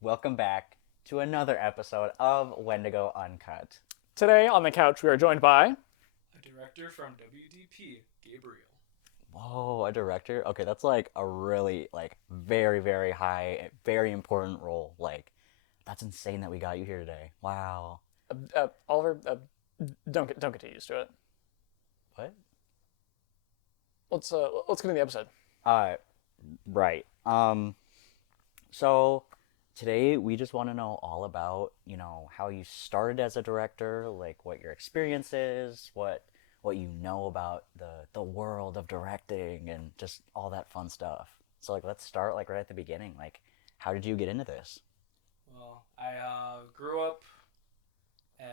Welcome back to another episode of Wendigo Uncut. Today on the couch we are joined by... A director from WDP, Gabriel. Whoa, a director? Okay, that's like a really, very, very high, very important role. That's insane that we got you here today. Wow. Oliver, don't get too used to it. What? Let's get into the episode. Right. So today we just want to know all about, how you started as a director, like what your experience is, what you know about the world of directing and just all that fun stuff. So let's start right at the beginning. How did you get into this? Well, I grew up as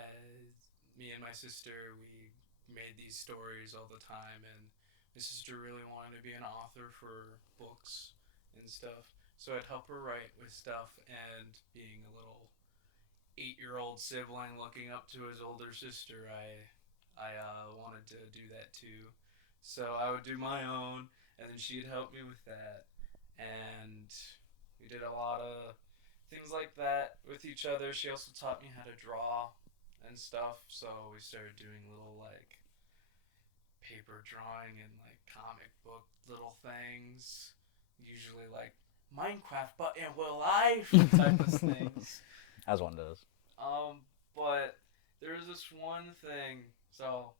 me and my sister, we made these stories all the time, and my sister really wanted to be an author for books and stuff. So I'd help her write with stuff, and being a little 8-year-old sibling looking up to his older sister, I wanted to do that too. So I would do my own, and then she'd help me with that. And we did a lot of things like that with each other. She also taught me how to draw and stuff. So we started doing little paper drawing and comic book little things. Usually Minecraft, but in real life type of things. As one does. But there's this one thing. So,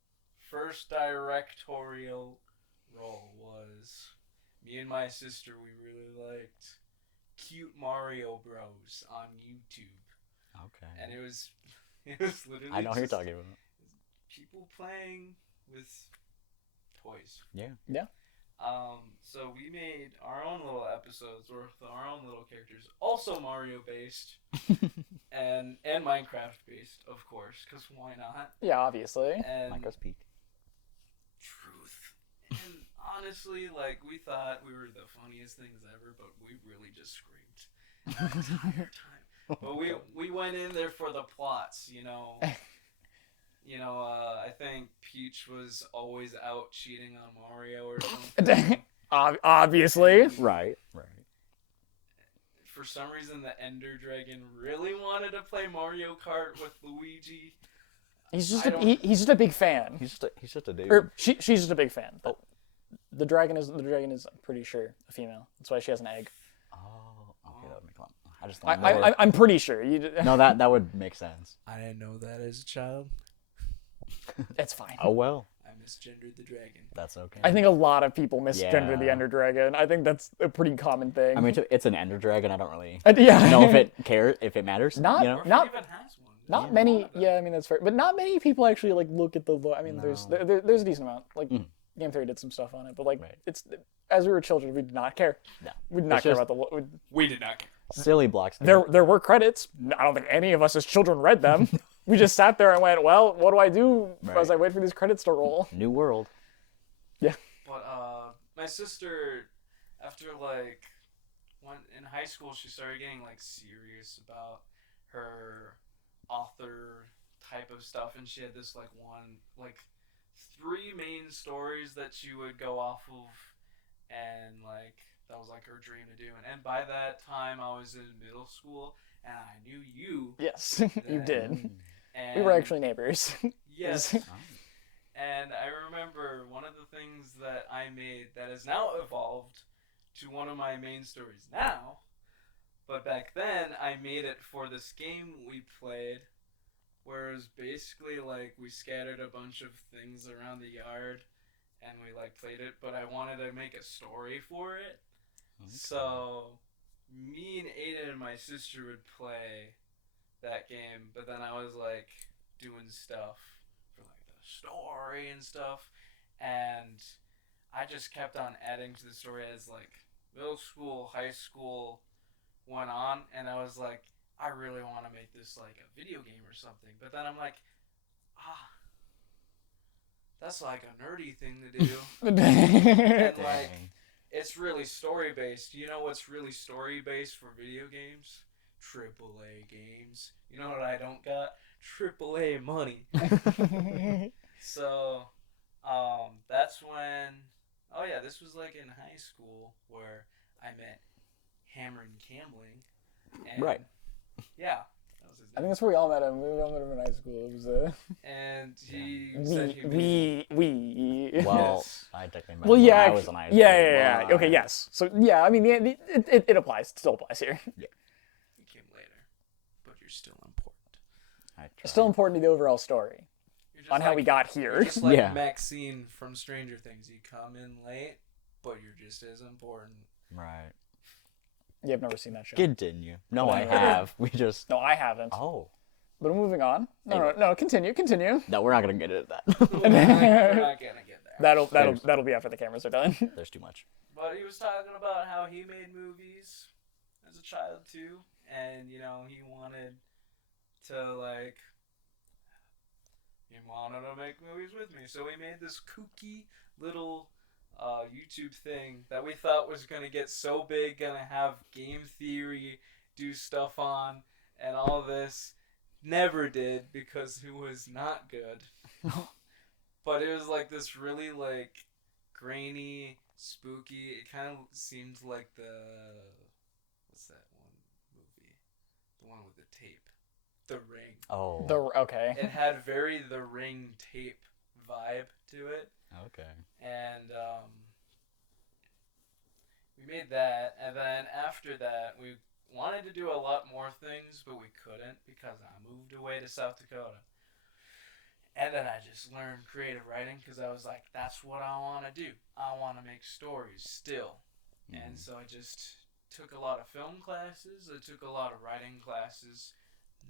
first directorial role was me and my sister. We really liked cute Mario Bros on YouTube. Okay. And it was literally I know who you're talking about. People playing with toys. Yeah. Yeah. So we made our own little episodes with our own little characters, also Mario based, and Minecraft based, of course, because why not? Yeah, obviously. And Minecraft's peak. truth. And honestly, we thought we were the funniest things ever, but we really just screamed the entire time. But we went in there for the plots, I think Peach was always out cheating on Mario or something. Obviously. Right. For some reason, the Ender Dragon really wanted to play Mario Kart with Luigi. He's just a big fan. He's just a dude. Or she's just a big fan. But the dragon is I'm pretty sure a female. That's why she has an egg. Oh, okay, that would make sense. I just thought I'm pretty sure. No, that would make sense. I didn't know that as a child. It's fine. Oh well. I misgendered the dragon. That's okay. I think a lot of people misgender the Yeah. Ender Dragon. I think that's a pretty common thing. I mean, it's an ender dragon. I don't really yeah. know if it matters. Not- you know? Or if Not- it even has one. Not Yeah. many. Yeah, I mean that's fair, but not many people actually look at the. I mean, No. there's a decent amount. Game Theory did some stuff on it, but Right. it's as we were children, we did not care. No. We did not It's care just- about the. We did not care. Silly blocks. There were credits. I don't think any of us as children read them. We just sat there and went, "Well, what do I do as I wait for these credits to roll?" New world. Yeah. But my sister, after when in high school, she started getting serious about her author type of stuff, and she had this three main stories that she would go off of, and that was her dream to do. And by that time, I was in middle school, and I knew you. Yes, you did. And We were actually neighbors. yes. Oh. And I remember one of the things that I made that has now evolved to one of my main stories now. But back then, I made it for this game we played, where it was basically we scattered a bunch of things around the yard, and we played it. But I wanted to make a story for it, so me and Aiden and my sister would play that game. But then I was doing stuff for the story and stuff, and I just kept on adding to the story as middle school, high school went on, and I was I really want to make this a video game or something. But then I'm that's a nerdy thing to do. And Dang. it's really story based. You know what's really story based for video games? AAA games. You know what I don't got? AAA money. So, that's when. Oh yeah, this was in high school where I met Hammer and Cambling. And Right. Yeah, that was his I name. think that's where we all met him. We all met him in high school. It was And he said he made we. Well, Yes. I technically met Well, him yeah, when I was in high school. yeah. Okay, but- yes. So yeah, I mean, it applies. It still applies here. He came later, but you're still important. I tried. It's still important to the overall story You're just on how like- we got You're here. just like Yeah. Maxine from Stranger Things. You come in late, but you're just as important. Right. Yeah, I've never seen that show. Continue. No, I Yeah. have. We just. No, I haven't. Oh. But moving on. No. Continue. No, we're not gonna get into that. We're not gonna get there. That'll be after the cameras are done. There's too much. But he was talking about how he made movies as a child too, and you know he wanted to make movies with me. So we made this kooky little YouTube thing that we thought was gonna get so big, gonna have game theory do stuff on, and all this. Never did because it was not good. But it was like this really like grainy, spooky. It kind of seemed like what's that one movie? The one with the tape, The Ring. Oh. Okay. It had very The Ring tape vibe to it, Okay. and we made that. And then after that, we wanted to do a lot more things, but we couldn't because I moved away to South Dakota. And then I just learned creative writing because I was like, that's what I want to do. I want to make stories still. And so I just took a lot of film classes. I took a lot of writing classes.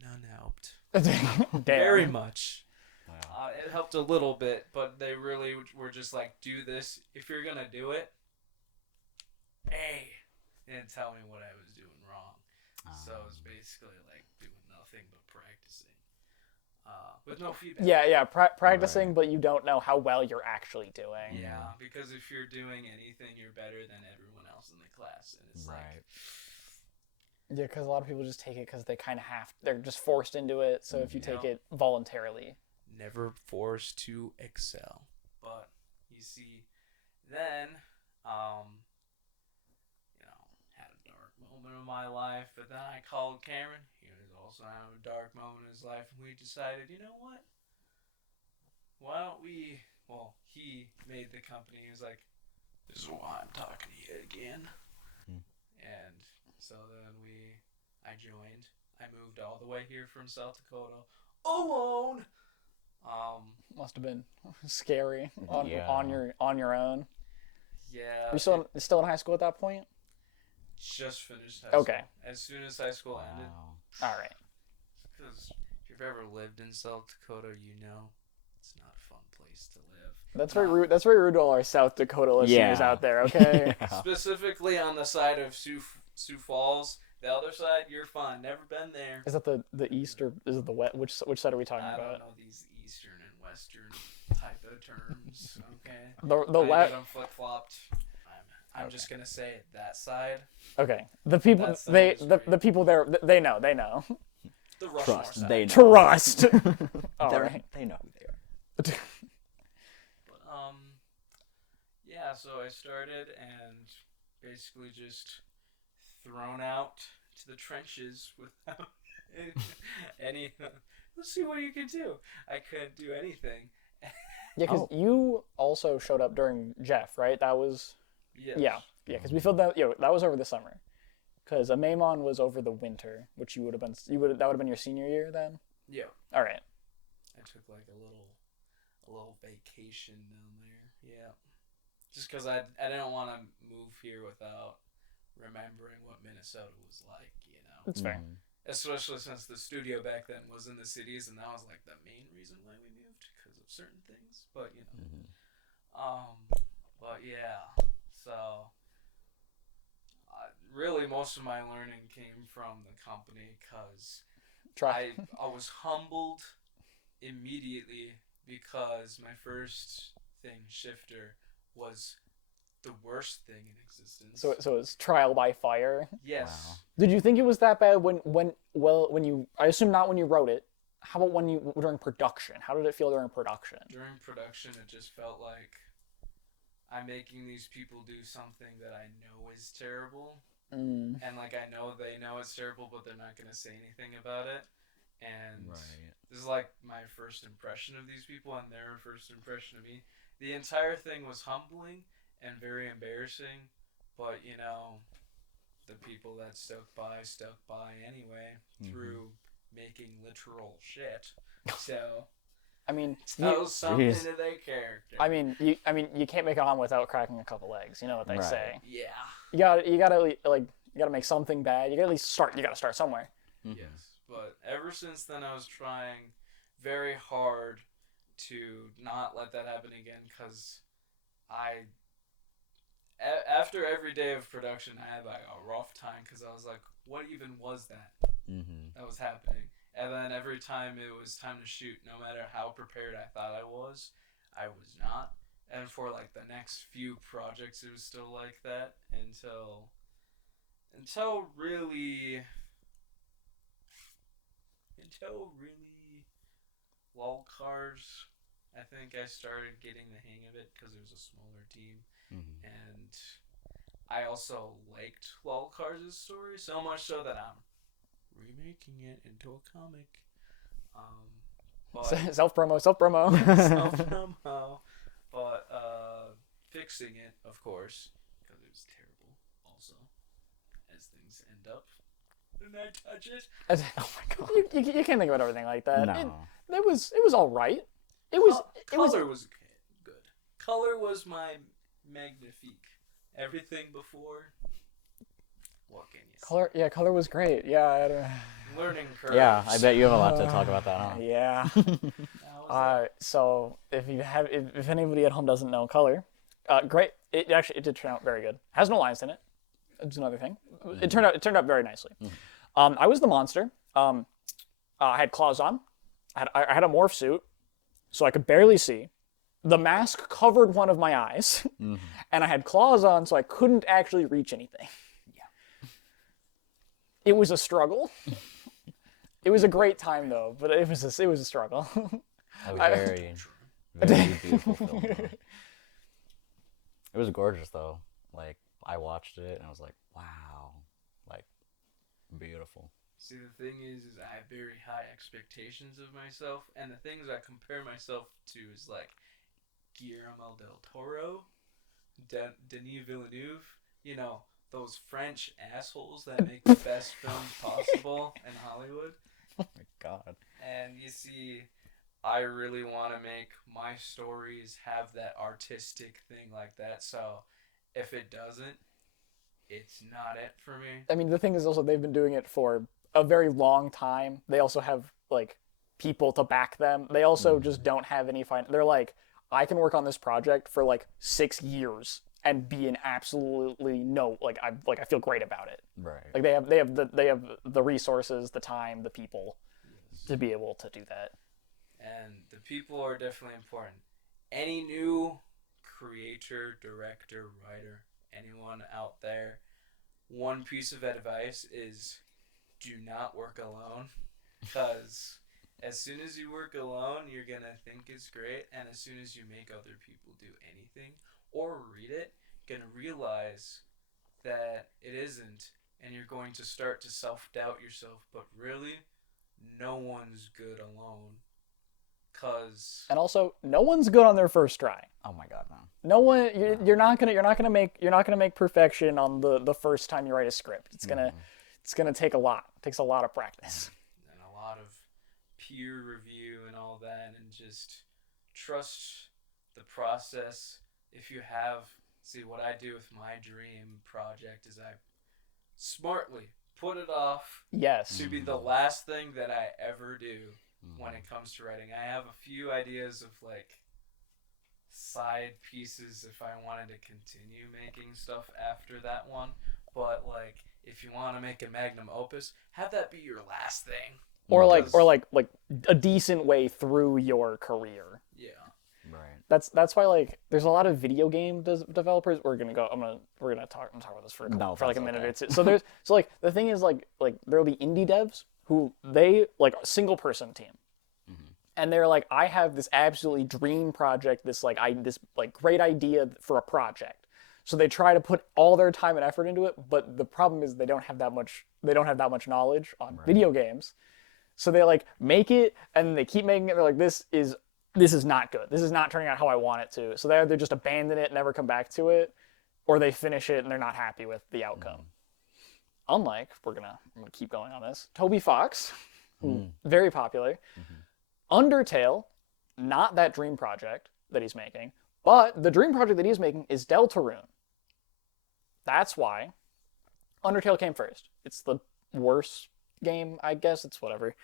None helped. Damn. Very much. Wow. It helped a little bit, but they really were just like, do this. If you're going to do it, hey. They didn't tell me what I was doing wrong. So it was basically like doing nothing but practicing. With no feedback. Yeah. Practicing, Right. but you don't know how well you're actually doing. Yeah, because if you're doing anything, you're better than everyone else in the class. And it's Right. Yeah, because a lot of people just take it because they kind of they're just forced into it. So if you take Yeah. it voluntarily. never forced to excel. But you see, then, had a dark moment in my life. But then I called Cameron. He was also having a dark moment in his life. And we decided, you know what? Why don't we... Well, he made the company. He was like, this is why I'm talking to you again. And so then I joined. I moved all the way here from South Dakota alone. Must have been scary Yeah. on your own. Yeah. You still in high school at that point? Just finished high school. Okay. As soon as high school ended. Wow. All right. Because if you've ever lived in South Dakota, you know it's not a fun place to live. That's very rude. That's very rude to all our South Dakota listeners Yeah. out there. Okay. Yeah. Specifically on the side of Sioux Falls. The other side, you're fine. Never been there. Is that the east or is it the west? Which side are we talking I about? don't know these Eastern and Western type of terms. Okay. The I left. get 'em flip-flopped. I'm just gonna say it, that side. Okay. The people That side they is the great. people there they know. The Rushmore Trust. side. They know. Trust. All They're- right. They know who they are. But, yeah, so I started and basically just thrown out to the trenches without any. Let's see what you can do. I couldn't do anything. Yeah, because you also showed up during Jeff, right? That was Yes. yeah, because we filled that. That was over the summer. Because a Maimon was over the winter, which that would have been your senior year then. Yeah. All right. I took like a little vacation down there. Yeah. Just because I didn't want to move here without remembering what Minnesota was like, you know. That's fair. Mhm. Especially since the studio back then was in the cities, and that was like the main reason why we moved because of certain things. But you know, but yeah. So really, most of my learning came from the company because I was humbled immediately because my first thing, Shifter, was the worst thing in existence. So it's trial by fire. yes. Wow. Did you think it was that bad when you? I assume not when you wrote it. How about during production? How did it feel during production? During production, it just felt like I'm making these people do something that I know is terrible, and like I know they know it's terrible, but they're not gonna say anything about it. And this is like my first impression of these people and their first impression of me. The entire thing was humbling and very embarrassing, but you know, the people that stuck by anyway through making literal shit. So I mean, tell something to their character. I mean, you can't make an omelet without cracking a couple eggs. You know what they say. Yeah. You gotta make something bad. You gotta at least start. You gotta start somewhere. Yes, but ever since then, I was trying very hard to not let that happen again, because after every day of production, I had like a rough time, because I was like, what even was that that was happening? And then every time it was time to shoot, no matter how prepared I thought I was not. And for like the next few projects, it was still like that until really LOL Cars. I think I started getting the hang of it because it was a smaller team, and I also liked LOL Cars' story so much so that I'm remaking it into a comic. Self promo. Self-promo. But fixing it, of course, because it was terrible also, as things end up. Didn't I touch it? Oh my god! You can't think about everything like that. No. It was all right. Color was good. Color was my magnifique. Everything before. What can you say? Color was great. Yeah. Learning curve. Yeah, I bet you have a lot to talk about that, huh? Yeah. So if anybody at home doesn't know Color, great. It did turn out very good. Has no lines in it. It's another thing. It turned out very nicely. I was the monster. I had claws on. I had a morph suit, so I could barely see. The mask covered one of my eyes, and I had claws on, so I couldn't actually reach anything. Yeah. It was a struggle. It was a great time though, but it was a struggle. A very beautiful film. Though. It was gorgeous though. Like I watched it and I was like, wow, like beautiful. See, the thing is I have very high expectations of myself, and the things I compare myself to is like Guillermo del Toro, Denis Villeneuve, you know, those French assholes that make the best films possible in Hollywood. Oh my god. And you see, I really want to make my stories have that artistic thing like that, so if it doesn't, it's not it for me. I mean, the thing is also they've been doing it for a very long time. They also have like people to back them. They also just don't have any They're like, I can work on this project for like 6 years and be an absolutely I feel great about it. Right. Like they have the resources, the time, the people to be able to do that. And the people are definitely important. Any new creator, director, writer, anyone out there, one piece of advice is do not work alone, because as soon as you work alone, you're going to think it's great, and as soon as you make other people do anything or read it, you're going to realize that it isn't, and you're going to start to self-doubt yourself, but really, no one's good alone. And also, no one's good on their first try. Oh my god, no. No one. You're not gonna make perfection on the first time you write a script. It's gonna take a lot. It takes a lot of practice. And a lot of peer review and all that, and just trust the process. If you have, see what I do with my dream project is I smartly put it off. Yes. To be the last thing that I ever do. When it comes to writing, I have a few ideas of like side pieces if I wanted to continue making stuff after that one, but like if you want to make a magnum opus, have that be your last thing, or like a decent way through your career. Yeah, right. That's why like there's a lot of video game developers. We're gonna talk about this for like a minute or two. So the thing is like there'll be indie devs who they like a single person team. And they're like, I have this absolutely dream project, this great idea for a project. So they try to put all their time and effort into it, but the problem is they don't have that much knowledge on video games. So they like make it and they keep making it. They're like, this is not good. This is not turning out how I want it to. So they either just abandon it, never come back to it, or they finish it and they're not happy with the outcome. Unlike, I'm gonna keep going on this, Toby Fox, very popular. Undertale, not that dream project that he's making, but the dream project that he's making is Deltarune. That's why Undertale came first. It's the worst game, I guess. It's whatever.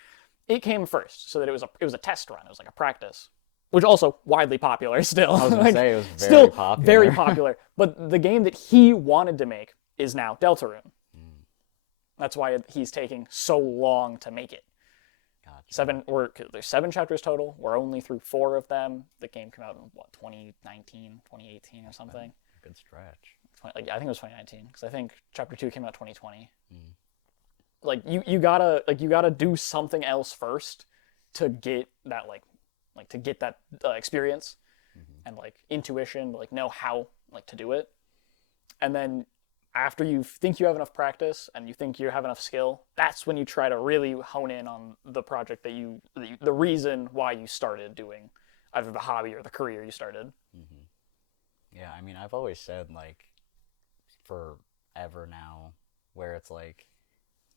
It came first, so that it was a test run. It was like a practice, which also widely popular still. I was gonna like, say it was very still popular. very popular. But the game that he wanted to make is now Deltarune. That's why he's taking so long to make it. Gotcha. There's 7 chapters total. We're only through 4 of them. The game came out in 2019, 2018 or something. Good stretch. I think it was 2019 because I think chapter 2 came out 2020. Like you gotta do something else first to get that to get that experience and like intuition, like know how like to do it, and then after you think you have enough practice and you think you have enough skill, that's when you try to really hone in on the project the reason why you started doing either the hobby or the career you started. Yeah, I mean, I've always said, like, forever now, where it's like,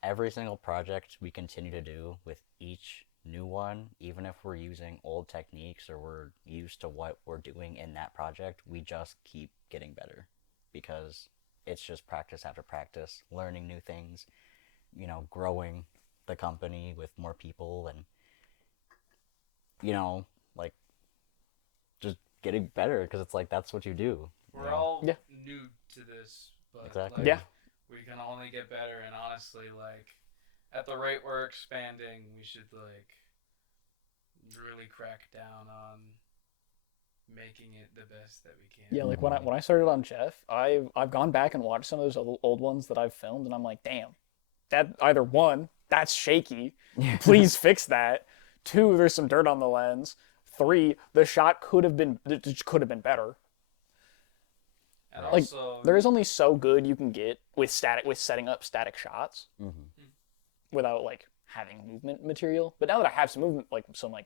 every single project we continue to do with each new one, even if we're using old techniques or we're used to what we're doing in that project, we just keep getting better because it's just practice after practice, learning new things, growing the company with more people and, like, just getting better because it's like, that's what you do. We're all new to this, but Exactly. like, we can only get better. And honestly, like, at the rate we're expanding, we should like really crack down on making it the best that we can. Yeah, like when I started on Jeff, I've gone back and watched some of those old ones that I've filmed, and I'm like, damn, that either one, that's shaky. Please fix that. 2, there's some dirt on the lens. 3, the shot could have been better. And Like also, there is only so good you can get with setting up static shots without like having movement material. But now that I have some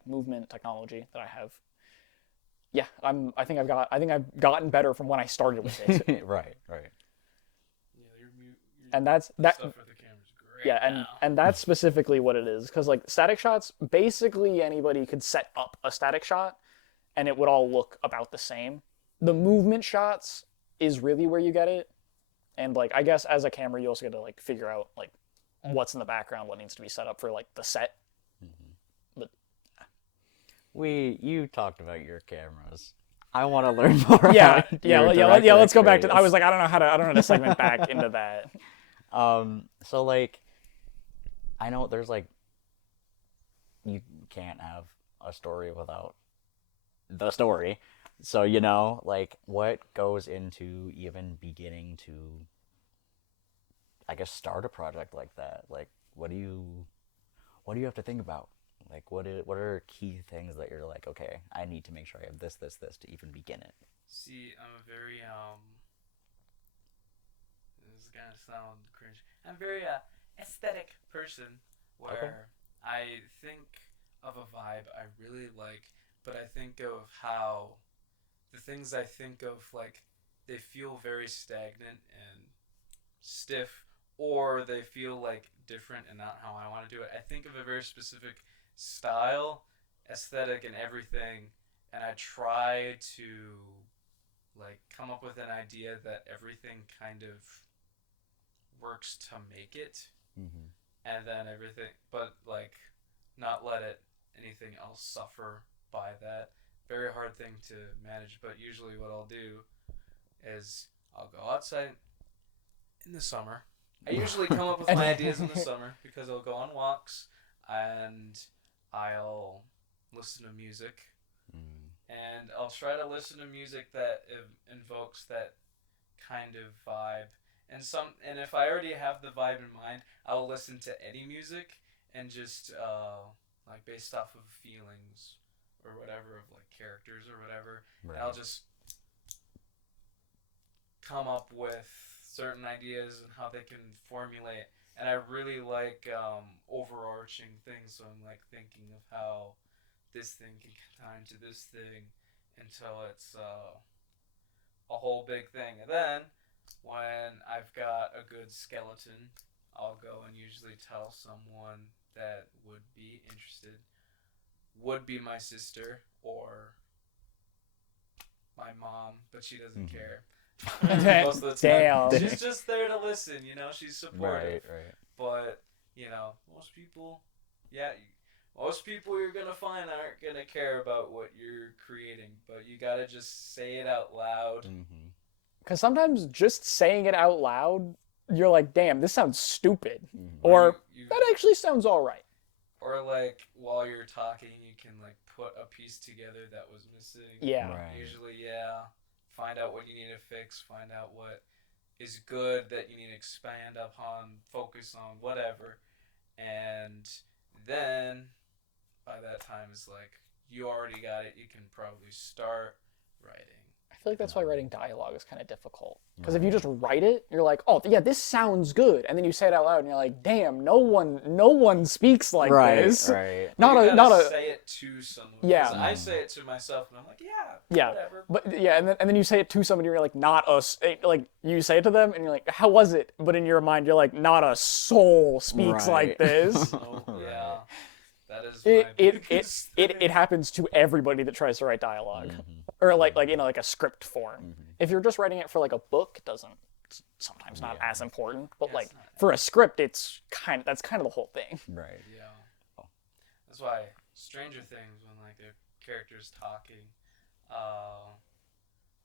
movement technology that I have, yeah, I think I've gotten better from when I started with it. Right. yeah, your And that's stuff that. for the camera's great. Yeah, now. and that's specifically what it is. Because like static shots, basically anybody could set up a static shot, and it would all look about the same. The movement shots is really where you get it, and like I guess as a camera, you also get to like figure out like what's in the background, what needs to be set up for like the set. But You talked about your cameras. I want to learn more. yeah, about your let's go back to. I director was like, I don't know how to segment back into that. So like, I know there's like, you can't have a story without the story. So, like, what goes into even beginning to, I guess, start a project like that? Like, what do you have to think about? Like, what are key things that you're like, okay, I need to make sure I have this to even begin it? See, I'm a very this is gonna sound cringe. I'm a very aesthetic person where I think of a vibe I really like, but I think of how the things I think of, like, they feel very stagnant and stiff, or they feel like different and not how I want to do it. I think of a very specific style, aesthetic, and everything, and I try to like come up with an idea that everything kind of works to make it, and then everything, but like not let anything else suffer by that. Very hard thing to manage, but usually what I'll do is I'll go outside in the summer. I usually come up with my ideas in the summer because I'll go on walks and I'll listen to music. And I'll try to listen to music that invokes that kind of vibe. And if I already have the vibe in mind, I'll listen to any music and just like based off of feelings or whatever, of like characters or whatever. Right. And I'll just come up with certain ideas and how they can formulate. And I really like overarching things. So I'm like thinking of how this thing can tie into this thing until it's a whole big thing. And then when I've got a good skeleton, I'll go and usually tell someone that would be interested. Would be my sister or my mom, but she doesn't care. Most of the time, Damn. she's just there to listen. She's supportive. Right. But most people, most people you're gonna find aren't gonna care about what you're creating. But you gotta just say it out loud. Mm-hmm. Because sometimes just saying it out loud, you're like, damn, this sounds stupid. Mm-hmm. Or, you that actually sounds all right. Or like while you're talking, you can like put a piece together that was missing. Yeah. Right. Usually, find out what you need to fix. Find out what is good that you need to expand upon, focus on, whatever. And then by that time, it's like you already got it. You can probably start writing. I feel like that's why writing dialogue is kind of difficult. Because if you just write it, you're like, oh, yeah, this sounds good. And then you say it out loud and you're like, damn, no one speaks like this. Right. Not you a say it to someone. Yeah. I say it to myself and I'm like, yeah. whatever. But yeah, and then you say it to somebody and you're like, not us. Like, you say it to them and you're like, how was it? But in your mind, you're like, not a soul speaks Right. like this. Oh, yeah. That is my biggest thing. It happens to everybody that tries to write dialogue. Mm-hmm. Or like like a script form. Mm-hmm. If you're just writing it for like a book, it doesn't sometimes not as important. But Yeah, like it's not for a script, that's kind of the whole thing. Right. Yeah. That's why Stranger Things, when like their characters talking,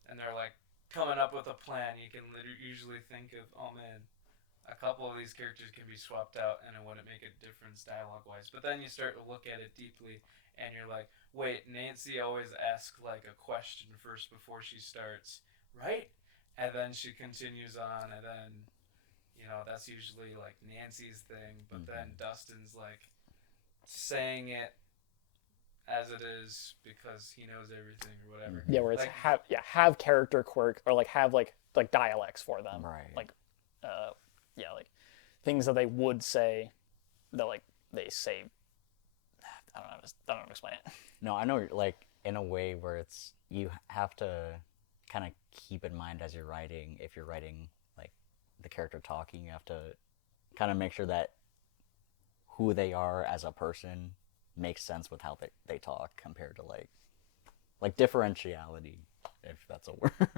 and they're like coming up with a plan, you can usually think of, oh man, a couple of these characters can be swapped out and it wouldn't make a difference dialogue wise. But then you start to look at it deeply and you're like, wait, Nancy always asks like a question first before she starts, right? And then she continues on, and then that's usually like Nancy's thing. But then Dustin's like saying it as it is because he knows everything or whatever. Yeah, where it's like, have character quirk or like have like dialects for them. Right. Like like things that they would say that like they say. I don't know how to explain it. No, I know, like, in a way where it's, you have to kind of keep in mind as you're writing, if you're writing, like, the character talking, you have to kind of make sure that who they are as a person makes sense with how they talk compared to, like differentiality, if that's a word.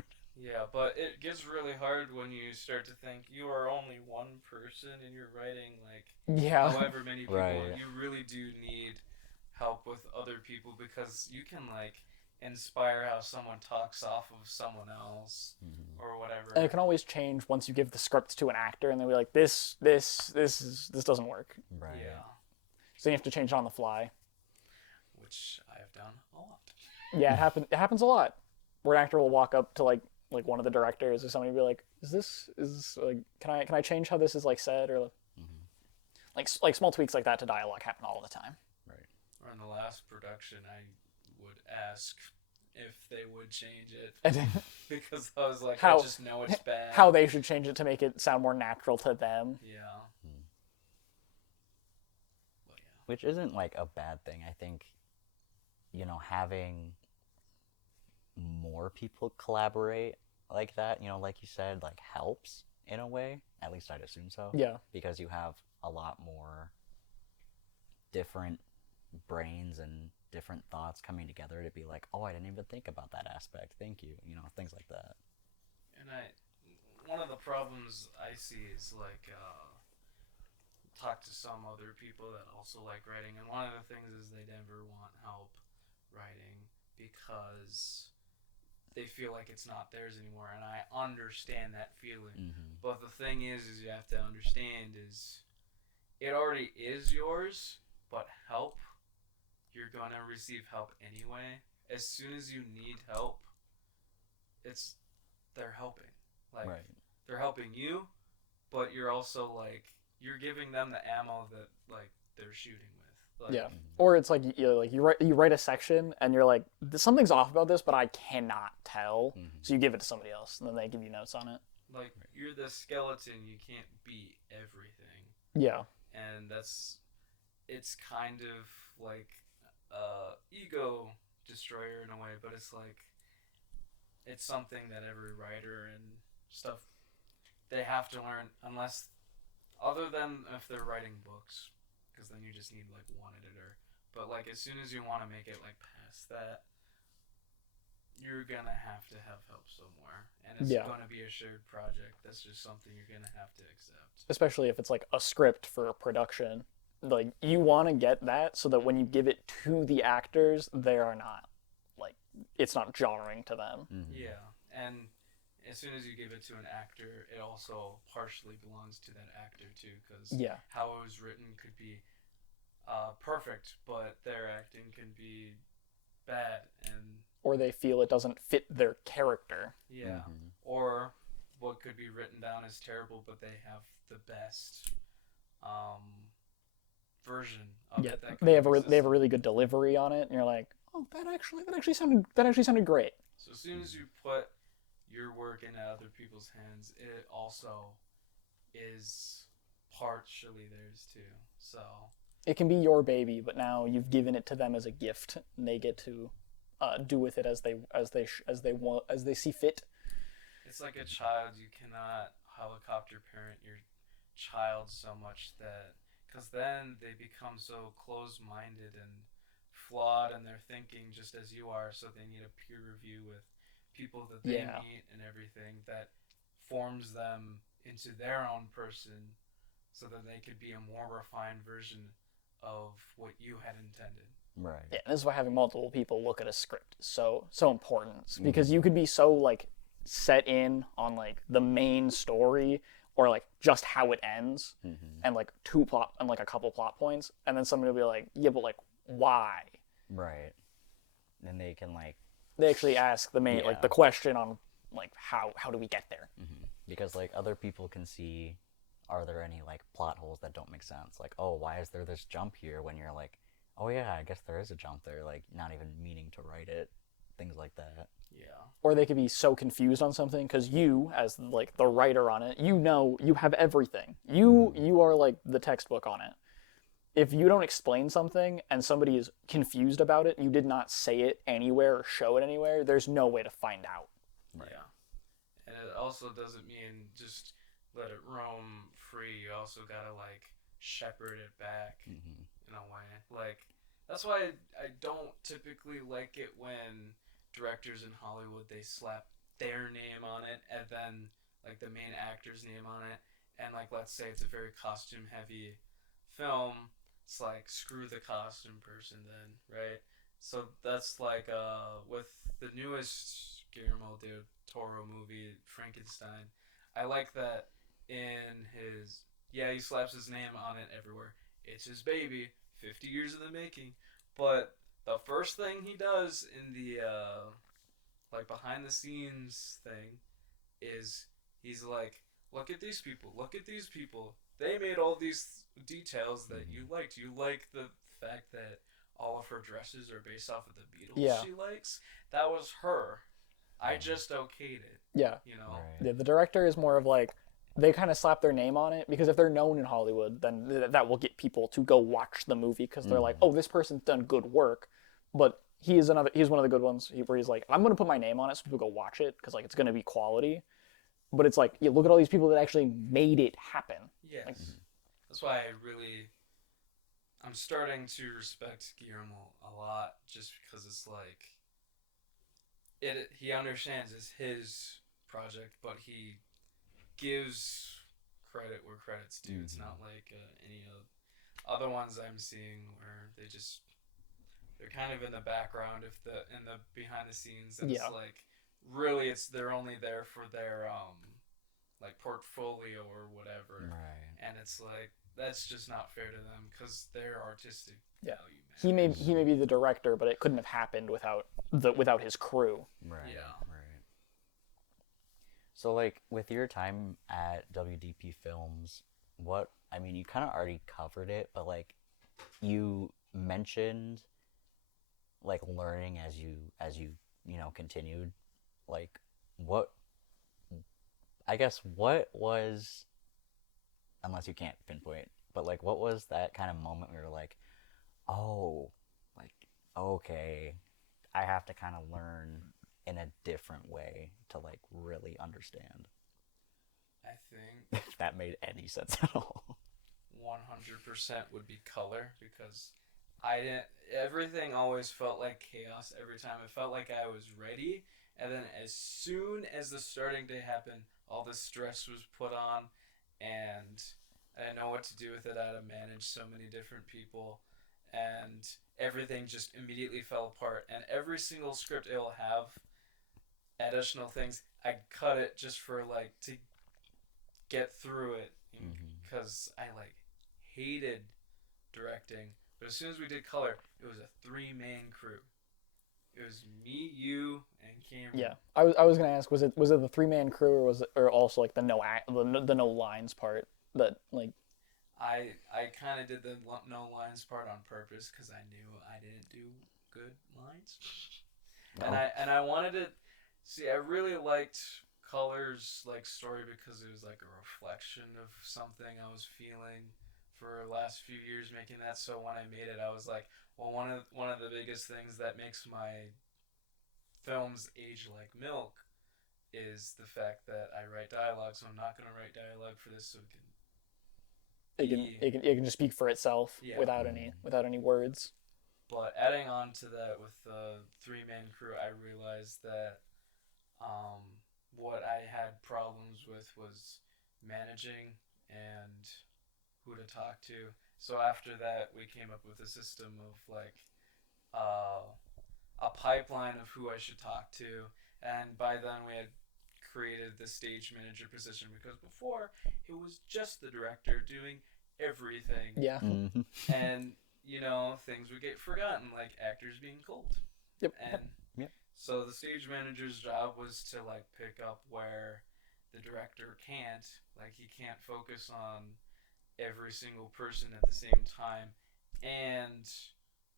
Yeah, but it gets really hard when you start to think you are only one person and you're writing, like, however many people. Right. You really do need help with other people because you can like inspire how someone talks off of someone else or whatever. And it can always change once you give the script to an actor and they'll be like, this doesn't work. Right. Yeah, So you have to change it on the fly. which I have done a lot. Yeah, it happens a lot. Where an actor will walk up to like one of the directors or somebody and be like, is like, can I change how this is like said, or like small tweaks like that to dialogue happen all the time. Or in the last production, I would ask if they would change it because I was like, I just know it's bad. How they should change it to make it sound more natural to them. Yeah. But yeah. Which isn't, like, a bad thing. I think, having more people collaborate like that, like you said, like, helps in a way. At least I'd assume so. Yeah. Because you have a lot more different brains and different thoughts coming together to be like, oh, I didn't even think about that aspect. Thank you. Things like that. And one of the problems I see is like, talk to some other people that also like writing, and one of the things is they never want help writing because they feel like it's not theirs anymore, and I understand that feeling. But the thing is you have to understand is it already is yours, but help, you're gonna receive help anyway. As soon as you need help, they're helping. Like, Right. they're helping you, but you're also like, you're giving them the ammo that like they're shooting with. Like, Yeah. Or it's like you write a section and you're like, something's off about this, but I cannot tell. So you give it to somebody else, and then they give you notes on it. like you're the skeleton, you can't be everything. Yeah. And it's kind of like ego destroyer in a way, but it's like it's something that every writer and stuff they have to learn, unless other than if they're writing books, because then you just need like one editor. But like as soon as you want to make it like past that, you're gonna have to have help somewhere, and it's gonna be a shared project. That's just something you're gonna have to accept. Especially if it's like a script for a production. Like you want to get that so that when you give it to the actors, they are not like it's not jarring to them. Yeah, and as soon as you give it to an actor, it also partially belongs to that actor too, because how it was written could be perfect, but their acting can be bad, and or they feel it doesn't fit their character. Yeah, or what could be written down as terrible, but they have the best version of it. That they have a really good delivery on it, and you're like, oh, that actually sounded great. So as soon as you put your work into other people's hands, it also is partially theirs too. So it can be your baby, but now you've given it to them as a gift, and they get to do with it as they see fit. It's like a child. You cannot helicopter parent your child so much that, because then they become so closed-minded and flawed in their thinking, just as you are. So they need a peer review with people that they meet and everything that forms them into their own person, so that they could be a more refined version of what you had intended. Right. Yeah, this is why having multiple people look at a script is so important, because you could be so like set in on like the main story or like just how it ends and like a couple plot points, and then somebody will be like, yeah, but like why? Right. And they can like they actually ask the main like the question on like how do we get there? Because like other people can see, are there any like plot holes that don't make sense? Like, oh, why is there this jump here? When you're like, oh yeah, I guess there is a jump there, like not even meaning to write it, things like that. Yeah. Or they could be so confused on something because you, as like the writer on it, you have everything. You are like the textbook on it. If you don't explain something and somebody is confused about it, you did not say it anywhere or show it anywhere, there's no way to find out. Right. Yeah. And it also doesn't mean just let it roam free. You also gotta like shepherd it back in a way. Like that's why I don't typically like it when directors in Hollywood, they slap their name on it and then like the main actor's name on it, and like let's say it's a very costume heavy film, it's like screw the costume person then, right? So that's like with the newest Guillermo del Toro movie, Frankenstein, I like that in his he slaps his name on it everywhere. It's his baby, 50 years in the making. But the first thing he does in the like behind the scenes thing is he's like, look at these people, they made all these details that you liked. You like the fact that all of her dresses are based off of the Beatles she likes. That was her. I just okayed it. Yeah. You know? Right. Yeah, the director is more of like, they kind of slap their name on it because if they're known in Hollywood, then that will get people to go watch the movie because they're like, oh, this person's done good work. But he's one of the good ones where he's like, I'm going to put my name on it so people go watch it because like it's going to be quality. But it's like, you look at all these people that actually made it happen. Yes. Like, that's why I'm starting to respect Guillermo a lot, just because it's like, he understands it's his project, but he gives credit where credit's due. It's not like any of other ones I'm seeing where they're kind of in the background, in the behind the scenes, and it's like really they're only there for their like portfolio or whatever, right? And it's like that's just not fair to them because their artistic value matters. He may be the director, but it couldn't have happened without his crew. Right. Yeah. Right. So like with your time at WDP Films, you kind of already covered it, but like you mentioned like learning as you continued. Like, what I guess what was, unless you can't pinpoint, but like what was that kind of moment where you're like, oh, like, okay, I have to kind of learn in a different way to like really understand. I think If that made any sense at all. 100% would be color because I didn't. Everything always felt like chaos every time. It felt like I was ready, and then as soon as the starting day happened, all the stress was put on, and I didn't know what to do with it. I had to manage so many different people, and everything just immediately fell apart. And every single script it'll have additional things. I cut it just for like to get through it because I like hated directing. But as soon as we did color, it was a three-man crew. It was me, you, and Cameron. Yeah, I was gonna ask, was it the 3-man crew, or was it, or also like the no lines part that like. I kind of did the no lines part on purpose because I knew I didn't do good lines, No. and I wanted to see. I really liked colors like story because it was like a reflection of something I was feeling for the last few years making that. So when I made it, I was like, well, one of the biggest things that makes my films age like milk is the fact that I write dialogue. So I'm not gonna write dialogue for this, so it can It can just speak for itself, yeah. without any words. But adding on to that with the three-man crew, I realized that what I had problems with was managing and who to talk to. So after that, we came up with a system of like a pipeline of who I should talk to, and by then we had created the stage manager position because before it was just the director doing everything. Yeah. Mm-hmm. And things would get forgotten, like actors being cold. Yep. And Yep. so the stage manager's job was to like pick up where the director can't. Like he can't focus on every single person at the same time and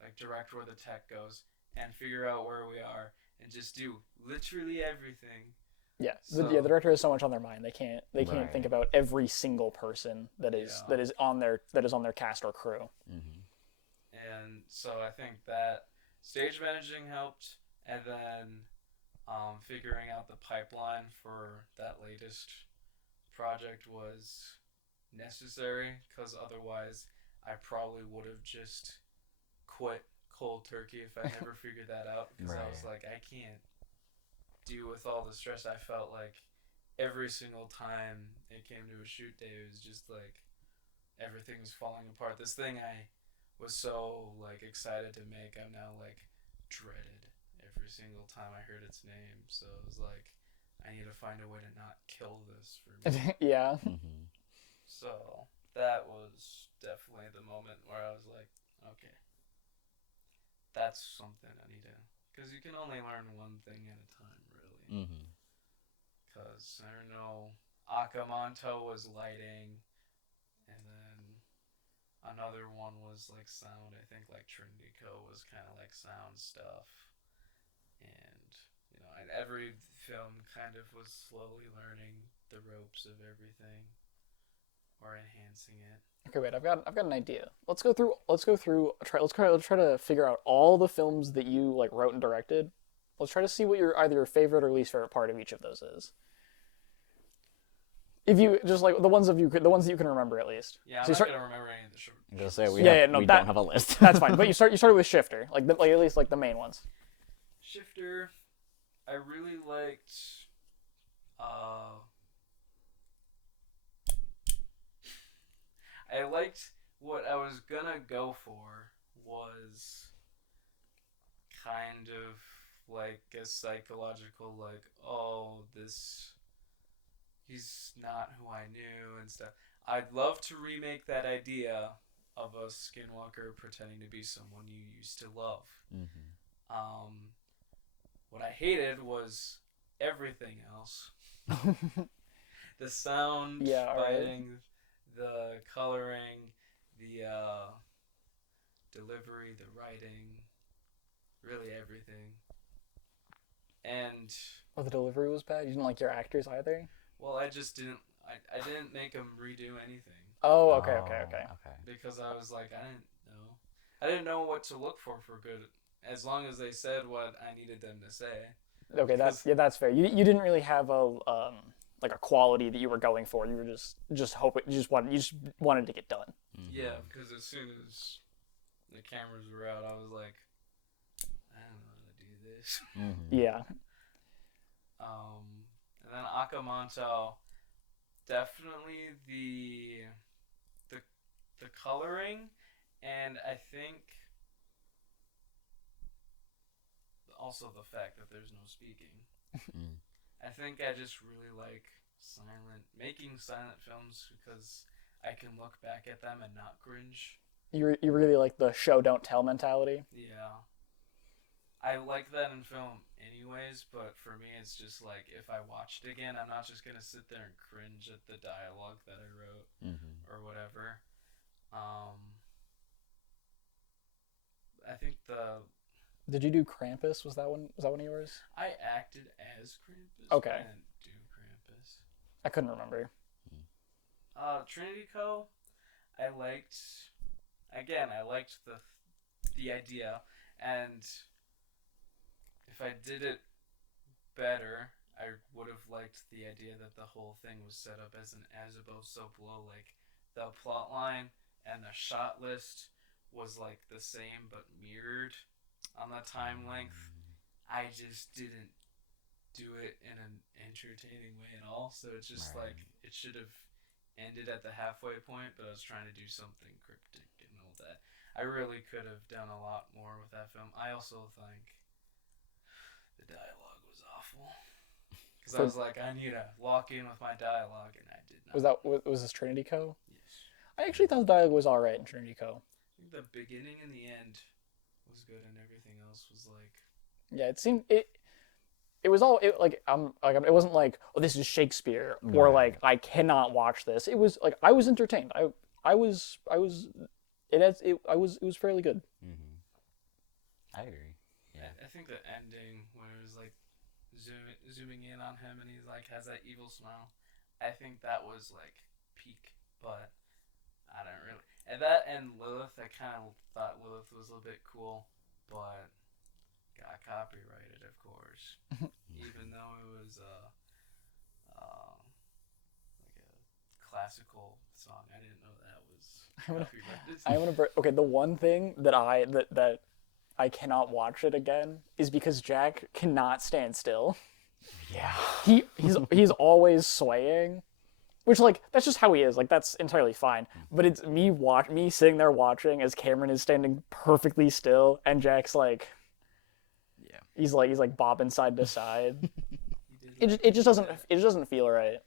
like direct where the tech goes and figure out where we are and just do literally everything. Yeah, So, the director has so much on their mind. They can't Right. think about every single person that is on their cast or crew. Mm-hmm. and so I think that stage managing helped, and then figuring out the pipeline for that latest project was necessary because otherwise I probably would have just quit cold turkey if I never figured that out because I was Right. like, I can't deal with all the stress. I felt like every single time it came to a shoot day, it was just like everything was falling apart. This thing I was so like excited to make, I'm now like dreaded every single time I heard its name. So it was like, I need to find a way to not kill this for me. Yeah. Mm-hmm. So that was definitely the moment where I was like, okay, that's something I need to, because you can only learn one thing at a time, really. Mm-hmm. Because I don't know, Akamanto was lighting, and then another one was like sound. I think like Trinity Co was kind of like sound stuff, and and every film kind of was slowly learning the ropes of everything or enhancing it. Okay, wait. I've got an idea. Let's try to figure out all the films that you like wrote and directed. Let's try to see what either your favorite or least favorite part of each of those is. If you just like the ones that you can remember at least. Yeah, I'm So you not start. gonna remember any of the short. I'm gonna say we Yeah, have, yeah, no, we that- don't have a list. That's fine. But you started with Shifter, like at least like the main ones. Shifter, I really liked. I liked what I was gonna go for was kind of like a psychological, like, oh, this, he's not who I knew and stuff. I'd love to remake that idea of a skinwalker pretending to be someone you used to love. Mm-hmm. What I hated was everything else. The sound, Yeah, all right. biting, the coloring, the delivery, the writing, really everything. And Oh, the delivery was bad? You didn't like your actors either? well, I just didn't. I didn't make them redo anything Oh, Oh, okay. because I was like, I didn't know what to look for good. As long as they said what I needed them to say. Okay, that's fair. You didn't really have a like a quality that you were going for. You were just hoping you just wanted to get done. Yeah, because as soon as the cameras were out, I was like, I don't know how to do this. Yeah. And then Akamanto, definitely the coloring, and I think also the fact that there's no speaking. I think I just really like making silent films because I can look back at them and not cringe. You really like the show don't tell mentality. Yeah. I like that in film anyways, but for me it's just like if I watched it again, I'm not just gonna sit there and cringe at the dialogue that I wrote or whatever. I think Did you do Krampus? Was that one of yours? I acted as Krampus. Okay. But I didn't do Krampus. I couldn't remember. Trinity Co. I liked the idea, and if I did it better, I would have liked the idea that the whole thing was set up as an as above so below, like the plot line and the shot list was like the same but mirrored on the time length. I just didn't do it in an entertaining way at all, so it's just like it should have ended at the halfway point, but I was trying to do something cryptic and all that. I really could have done a lot more with that film. I also think the dialogue was awful. Because I was like, I need to lock in with my dialogue, and I did not. Was this Trinity Co? Yes. I actually thought the dialogue was alright in Trinity Co. I think the beginning and the end was good, and everything else was like... Yeah, it seemed it was all it wasn't like, oh, this is Shakespeare, or like I cannot watch this. It was like I was entertained. I was fairly good. I agree. Yeah. I think the ending when it was like zooming in on him and he's like has that evil smile, I think that was like peak, but I don't really. And that and Lilith, I kind of thought Lilith was a bit cool, but got copyrighted, of course. Even though it was like a classical song, I didn't know that was copyrighted. Okay, the one thing that I cannot watch it again is because Jack cannot stand still. Yeah. He's always swaying, which like that's just how he is. Like that's entirely fine. But it's me sitting there watching as Cameron is standing perfectly still and Jack's like, yeah, he's like bobbing side to side. It just doesn't feel right.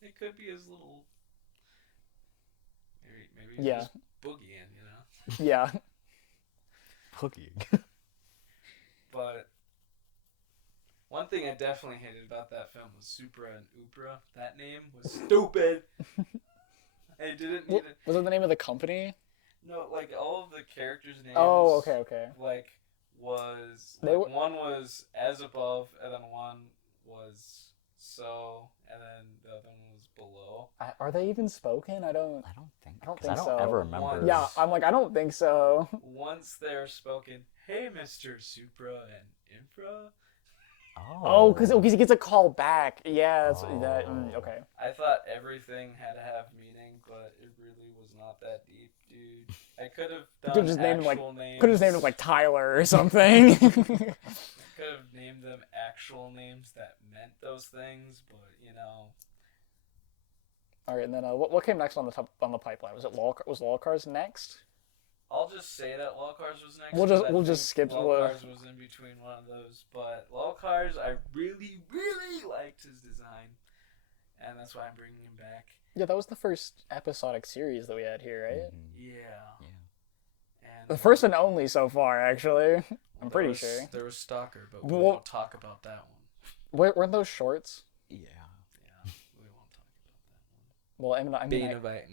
It could be his little maybe Yeah. just boogieing, you know. Yeah. Cookie. But one thing I definitely hated about that film was Supra and Upra. That name was stupid. I didn't need it. Was it the name of the company? No, like all of the characters' names. Oh, okay. Like one was as above, and then one was so, and then the other one was below. Are they even spoken? I don't think think so. ever remember. Yeah, I'm like I don't think so. Once they're spoken, hey, Mr. Supra and Infra. Oh, because he gets a call back. Yeah, that's that. Okay. I thought everything had to have meaning, but it really was not that deep, dude. I could have done actual names. Could have named him like Tyler or something. Could have named them actual names that meant those things, but you know. All right, and then what came next on the pipeline? Was it Lolcars next? I'll just say that Lolcars was next. We'll just skip. Lolcars was in between one of those, but Lolcars, I really liked his design, and that's why I'm bringing him back. Yeah, that was the first episodic series that we had here, right? Yeah. And the first and only so far, actually. I'm pretty sure. There was Stalker, but we won't talk about that one. Weren't those shorts? Yeah. We won't talk about that one.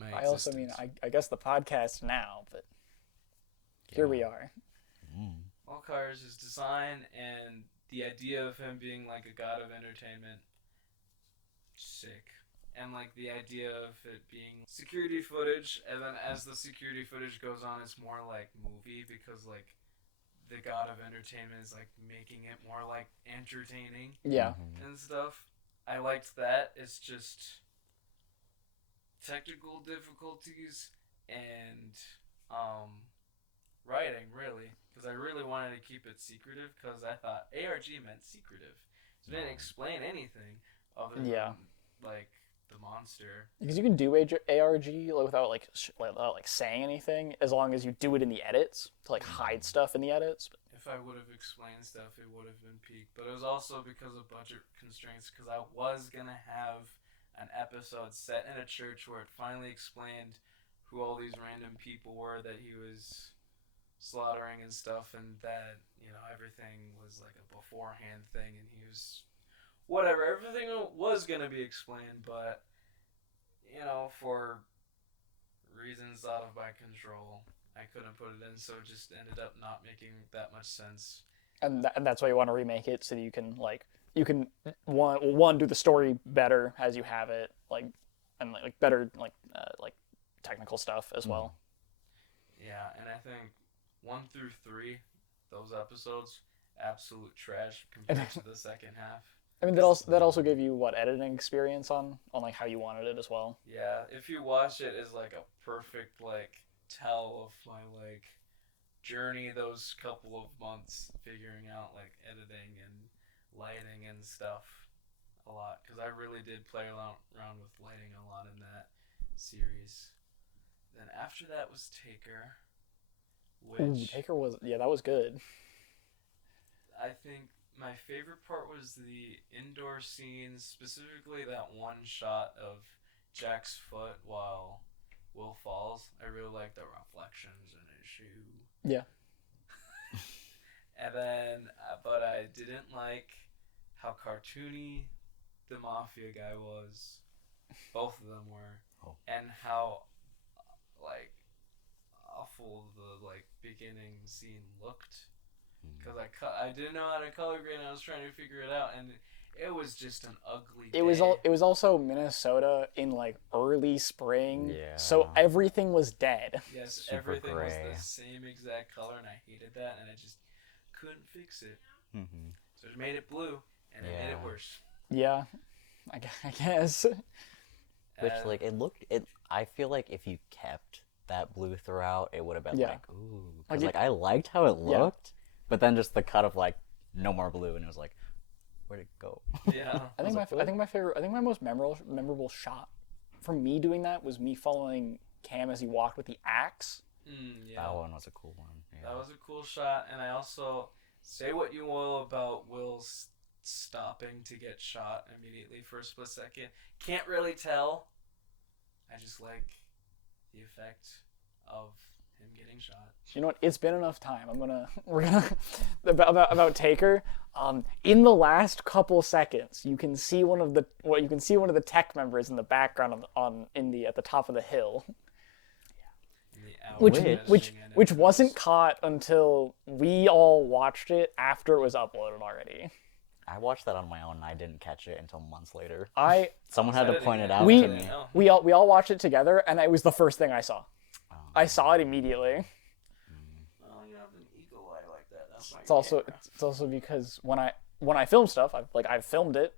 Well, I also mean, I guess the podcast now, but here we are. Wildcard's his design and the idea of him being like a god of entertainment, sick. And like the idea of it being security footage, and then as the security footage goes on, it's more like movie because like the god of entertainment is like making it more like entertaining Yeah. and stuff. I liked that. It's just technical difficulties and writing really, because I really wanted to keep it secretive because I thought ARG meant secretive. So it didn't explain anything other than like the monster. Because you can do ARG without without saying anything, as long as you do it in the edits to like hide stuff in the edits. If I would have explained stuff, it would have been peak. But it was also because of budget constraints, because I was gonna have an episode set in a church where it finally explained who all these random people were that he was slaughtering and stuff, and that, you know, everything was like a beforehand thing, and he was whatever, everything was gonna be explained, but you know, for reasons out of my control, I couldn't put it in, so it just ended up not making that much sense. And that's why you want to remake it, so that you can one do the story better as you have it, and better technical stuff as well. Yeah, and I think 1 through 3, those episodes, absolute trash compared to the second half. I mean, that also gave you editing experience on like how you wanted it as well. Yeah, if you watch it as like a perfect tell of my journey those couple of months figuring out editing and lighting and stuff a lot, because I really did play around with lighting a lot in that series. Then after that was Taker, which Taker was that was good. I think my favorite part was the indoor scenes, specifically that one shot of Jack's foot while Will falls. I really like the reflections in his shoe. Yeah. And then, but I didn't like how cartoony the mafia guy was. Both of them were. Oh. And how, awful the, beginning scene looked. Because I didn't know how to color grade, and I was trying to figure it out, and it was just an ugly day. It was also Minnesota in early spring, so everything was dead. Yes, Super everything gray. was the same exact color, and I hated that, and I just couldn't fix it. So it made it blue, and it made it worse. Yeah, I guess. Which I feel like if you kept that blue throughout, it would have been ooh. Because I liked how it looked, but then just the cut of no more blue, and it was where'd it go? Yeah. I think my most memorable shot from me doing that was me following Cam as he walked with the axe. Yeah. That one was a cool one. Yeah. That was a cool shot, and I also say what you will about Will's stopping to get shot immediately for a split second. Can't really tell. I just like the effect of him getting shot. You know what? It's been enough time. We're gonna about Taker. In the last couple seconds, you can see one of the tech members in the background at the top of the hill. Which wasn't caught until we all watched it after it was uploaded already. I watched that on my own, and I didn't catch it until months later. Someone had to point it out to me. We all watched it together, and it was the first thing I saw. I saw it immediately. Well, you have an eagle eye like that. That's It's also because when I film stuff, I've filmed it.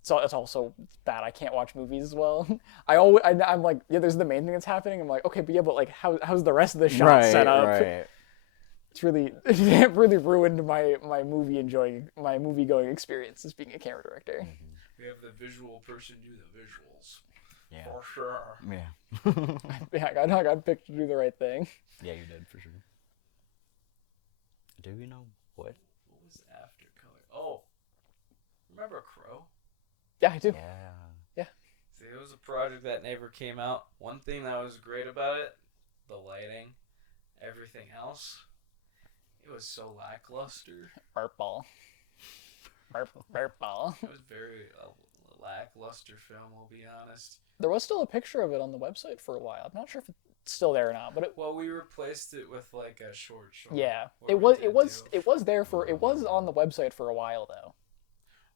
So it's also bad. I can't watch movies as well. I'm like, there's the main thing that's happening. I'm like, okay, but how's the rest of the shot set up? Right. It really ruined my movie going experience as being a camera director. We have the visual person do the visuals. Yeah. For sure. Yeah. Yeah, I got picked to do the right thing. Yeah, you did for sure. Do you know what? What was after color? Oh, remember Crow? Yeah, I do. Yeah. See, it was a project that never came out. One thing that was great about it, the lighting, everything else, it was so lackluster. Burp ball. Burp ball. It was very lackluster film, I'll be honest. There was still a picture of it on the website for a while. I'm not sure if still there or not. But Well, we replaced it with like a short. yeah, what it we was did it was do. it was there for it was on the website for a while though.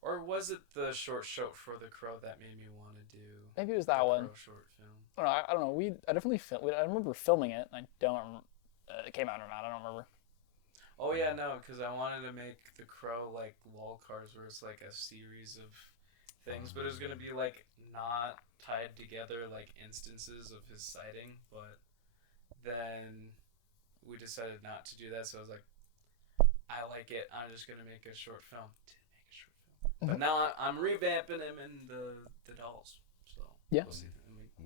Or was it the short for The Crow that made me want to do Maybe it was the that one. Crow short film? I don't know. I definitely I remember filming it. I don't. It came out or not. I don't remember. Oh yeah, no, because I wanted to make The Crow like lol cars, where it's like a series of things, but it was gonna be like not tied together like instances of his sighting. But then we decided not to do that, so I was like, I like it. I'm just gonna make a short film. Didn't make a short film, but now I'm revamping him in the dolls. So Yeah.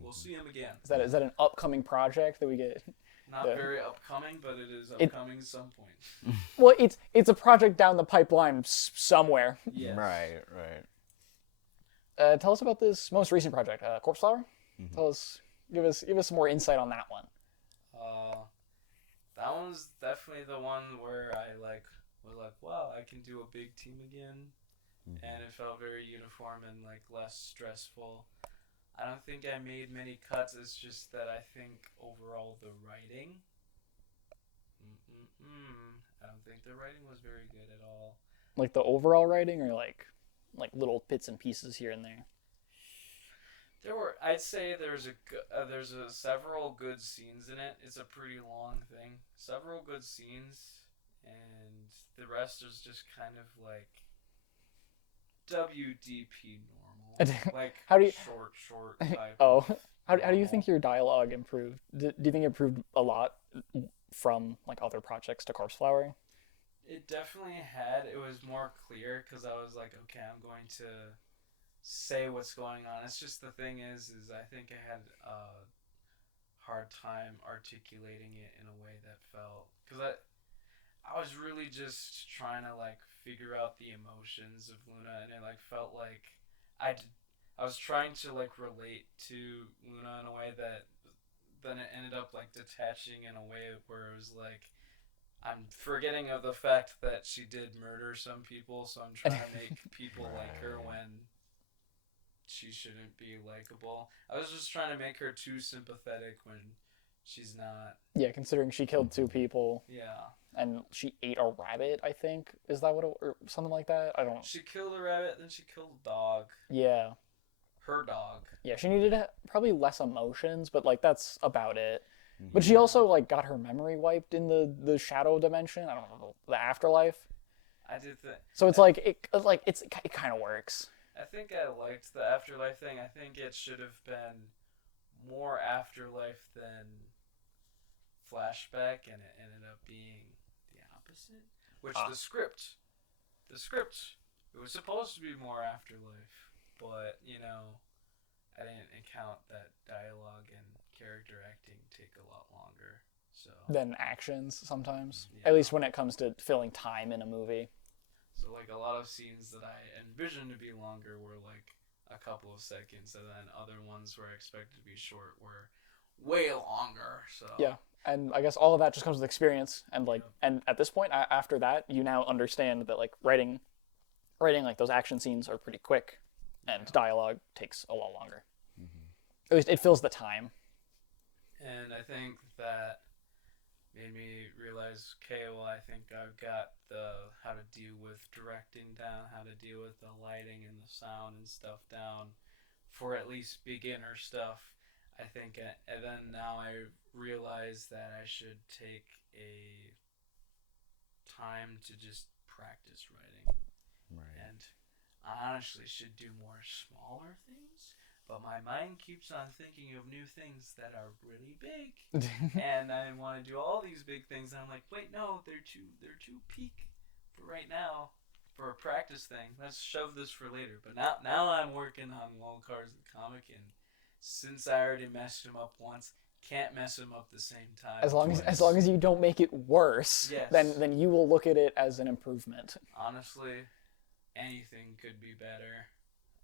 we'll see him again. Is that an upcoming project that we get? Not Yeah. very upcoming, but it is upcoming at some point. Well, it's a project down the pipeline somewhere. Yes. Right, right. Tell us about this most recent project, Corpse Flower. Give us some more insight on that one. That one's definitely the one where I was like, wow, I can do a big team again, and it felt very uniform and like less stressful. I don't think I made many cuts. It's just that I think overall the writing, I don't think the writing was very good at all. Like the overall writing, or like little bits and pieces here and there. I'd say there's several good scenes in it. It's a pretty long thing. Several good scenes, and the rest is just kind of like WDP normal, like How do you short type. Oh, how do you think your dialogue improved? Do you think it improved a lot from like other projects to Corpse Flower? It definitely had. It was more clear because I was like, okay, I'm going to say what's going on. It's just the thing is I think I had a hard time articulating it in a way that felt, because I was really just trying to like figure out the emotions of Luna, and it like felt like I was trying to like relate to Luna in a way that then it ended up like detaching in a way where it was like I'm forgetting of the fact that she did murder some people, so I'm trying to make people like her when she shouldn't be likable. I was just trying to make her too sympathetic when she's not. Yeah, considering she killed 2 people. Yeah. And she ate a rabbit, I think. Is that what or something like that? I don't. She killed a rabbit, then she killed a dog. Yeah. Her dog. Yeah, she needed probably less emotions, but like that's about it. But she also like got her memory wiped in the shadow dimension. I don't know, the afterlife. I did that. So it's like it kind of works. I think I liked the afterlife thing. I think it should have been more afterlife than flashback, and it ended up being the opposite. Which the script, it was supposed to be more afterlife, but I didn't count that dialogue and character acting take a lot longer. So Than actions sometimes. Yeah. At least when it comes to filling time in a movie. So like a lot of scenes that I envisioned to be longer were like a couple of seconds, and then other ones where I expected to be short were way longer. So Yeah. And I guess all of that just comes with experience, and and at this point, after that, you now understand that like writing like those action scenes are pretty quick, and dialogue takes a lot longer. At least it fills the time. And I think that made me realize, okay, well, I think I've got how to deal with directing down, how to deal with the lighting and the sound and stuff down for at least beginner stuff. I think, and then now I realize that I should take a time to just practice writing. Right. And I honestly should do more smaller things, but my mind keeps on thinking of new things that are really big, and I want to do all these big things. And I'm like, wait, no, they're too peak for right now for a practice thing. Let's shove this for later. But now I'm working on Wild Cards the comic, and since I already messed him up once, can't mess him up the same time. As long as you don't make it worse, Yes. then you will look at it as an improvement. Honestly, anything could be better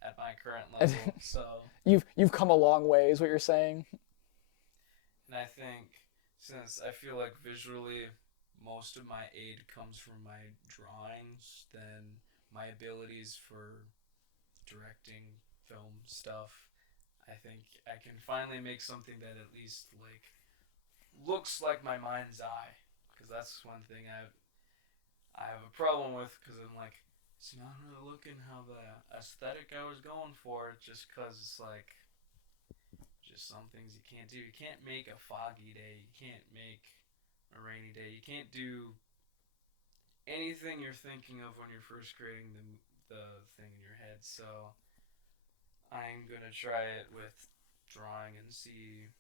at my current level. So You've come a long way, is what you're saying. And I think since I feel like visually most of my aid comes from my drawings, then my abilities for directing film stuff, I think I can finally make something that at least like looks like my mind's eye, because that's one thing I have a problem with, because I'm like, it's not really looking how the aesthetic I was going for, just because it's like, just some things you can't do. You can't make a foggy day. You can't make a rainy day. You can't do anything you're thinking of when you're first creating the thing in your head. So I'm gonna try it with drawing and see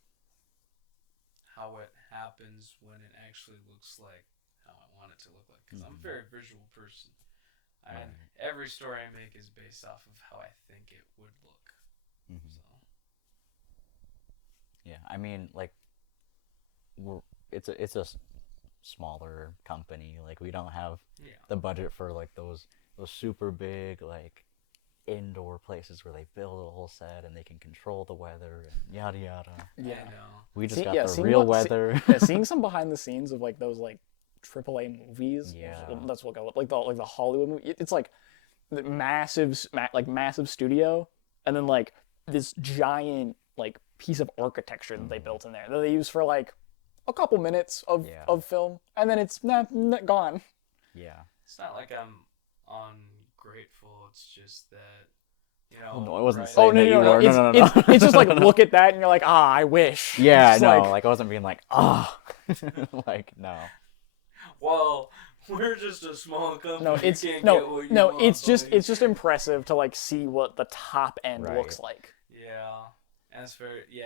how it happens when it actually looks like how I want it to look like. Because I'm a very visual person. And every story I make is based off of how I think it would look. So. Yeah, I mean, like, it's a smaller company. Like, we don't have the budget for like those super big like indoor places where they build a whole set and they can control the weather and yada yada. Yeah, I know. We just got the real weather. Seeing some behind the scenes of like those like AAA movies. Yeah, that's what like the Hollywood movie. It's like the massive studio, and then like this giant like piece of architecture that they built in there that they use for like a couple minutes of film, and then it's gone. Yeah. It's not like I'm ungrateful. It's just that, you know. Oh, no, I wasn't right? saying that you were. No. It's just like look at that and you're like, I wish. Yeah, It's no, like I wasn't being like, like no. Well, we're just a small company. No, it's you can't get what you want, it's just impressive to like see what the top end looks like. Yeah, as for you